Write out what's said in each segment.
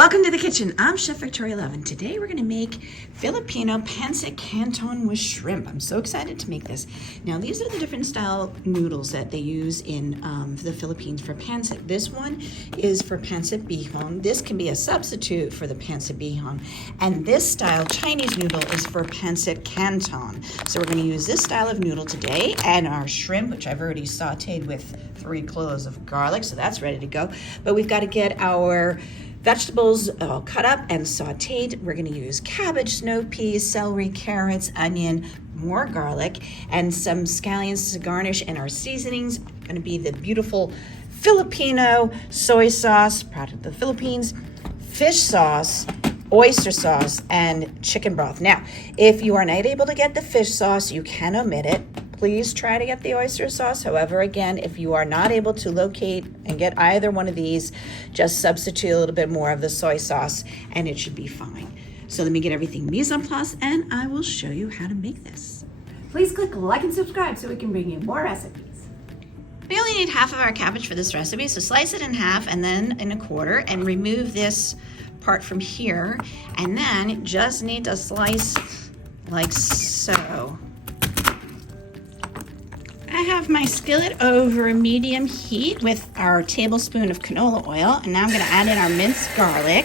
Welcome to the kitchen. I'm Chef Victoria Love, and today we're going to make Filipino pancit canton with shrimp. I'm so excited to make this. Now, these are the different style noodles that they use in the Philippines for pancit. This one is for pancit bihon. This can be a substitute for the pancit bihon. And this style Chinese noodle is for pancit canton. So we're going to use this style of noodle today, and our shrimp, which I've already sauteed with 3 cloves of garlic, so that's ready to go. But we've got to get our vegetables all cut up and sauteed. We're gonna use cabbage, snow peas, celery, carrots, onion, more garlic, and some scallions to garnish. And our seasonings are gonna be the beautiful Filipino soy sauce, product of the Philippines, fish sauce, oyster sauce, and chicken broth. Now, if you are not able to get the fish sauce, you can omit it. Please try to get the oyster sauce. However, again, if you are not able to locate and get either one of these, just substitute a little bit more of the soy sauce and it should be fine. So let me get everything mise en place and I will show you how to make this. Please click like and subscribe so we can bring you more recipes. We only need half of our cabbage for this recipe, so slice it in half and then in a quarter and remove this part from here. And then just need to slice like so. I have my skillet over medium heat with our tablespoon of canola oil, and now I'm going to add in our minced garlic,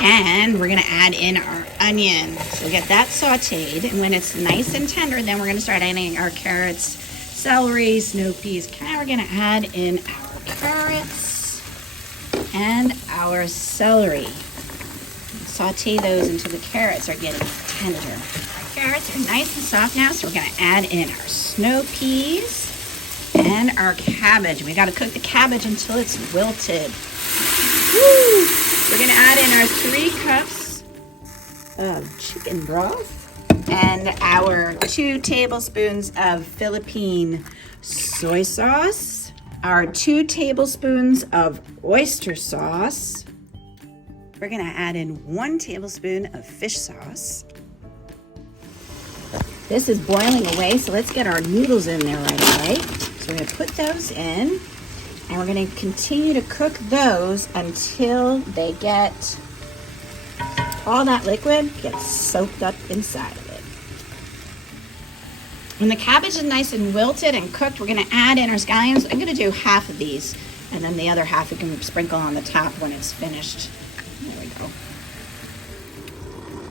and we're going to add in our onion. So get that sauteed, and when it's nice and tender, then we're going to start adding our carrots, celery, snow peas. Now we're going to add in our carrots and our celery. Saute those until the carrots are getting tender. Carrots are nice and soft now, so we're going to add in our snow peas and our cabbage. We got to cook the cabbage until it's wilted. Woo! We're going to add in our 3 cups of chicken broth and our 2 tablespoons of Philippine soy sauce, our 2 tablespoons of oyster sauce. We're going to add in 1 tablespoon of fish sauce. This is boiling away, so let's get our noodles in there right away. So we're going to put those in, and we're going to continue to cook those until they get all that liquid gets soaked up inside of it. When the cabbage is nice and wilted and cooked, we're going to add in our scallions. I'm going to do half of these, and then the other half we can sprinkle on the top when it's finished. There we go.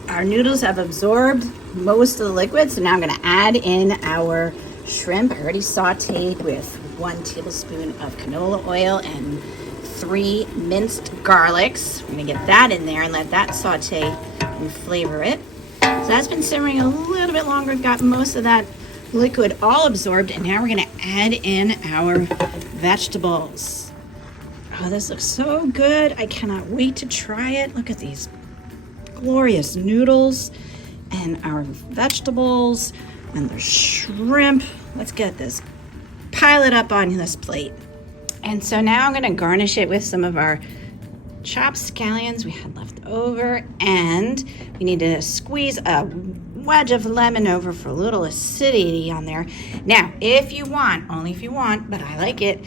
Our noodles have absorbed most of the liquid, so now I'm going to add in our shrimp. I already sauteed with 1 tablespoon of canola oil and 3 minced garlics. I'm going to get that in there and let that saute and flavor it. So that's been simmering a little bit longer. We've got most of that liquid all absorbed, and now we're going to add in our vegetables. Oh, this looks so good. I cannot wait to try it. Look at these glorious noodles and our vegetables and the shrimp. Let's get this, pile it up on this plate. And so now I'm going to garnish it with some of our chopped scallions we had left over, and we need to squeeze a wedge of lemon over for a little acidity on there. Now, if you want, only if you want, but I like it,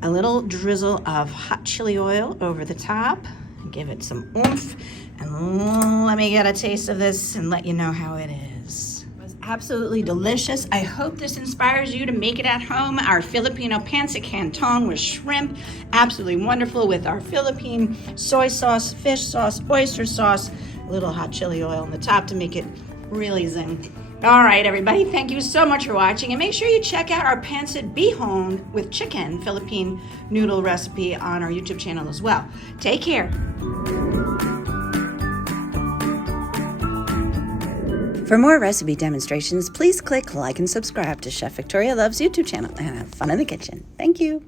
a little drizzle of hot chili oil over the top. Give it some oomph, and let me get a taste of this and let you know how it is. It was absolutely delicious. I hope this inspires you to make it at home. Our Filipino pancit canton with shrimp, absolutely wonderful with our Philippine soy sauce, fish sauce, oyster sauce, a little hot chili oil on the top to make it really zing. All right, everybody, thank you so much for watching, and make sure you check out our pancit bihon with chicken Philippine noodle recipe on our YouTube channel as well. Take care. For more recipe demonstrations, please click like and subscribe to Chef Victoria Love's YouTube channel and have fun in the kitchen. Thank you.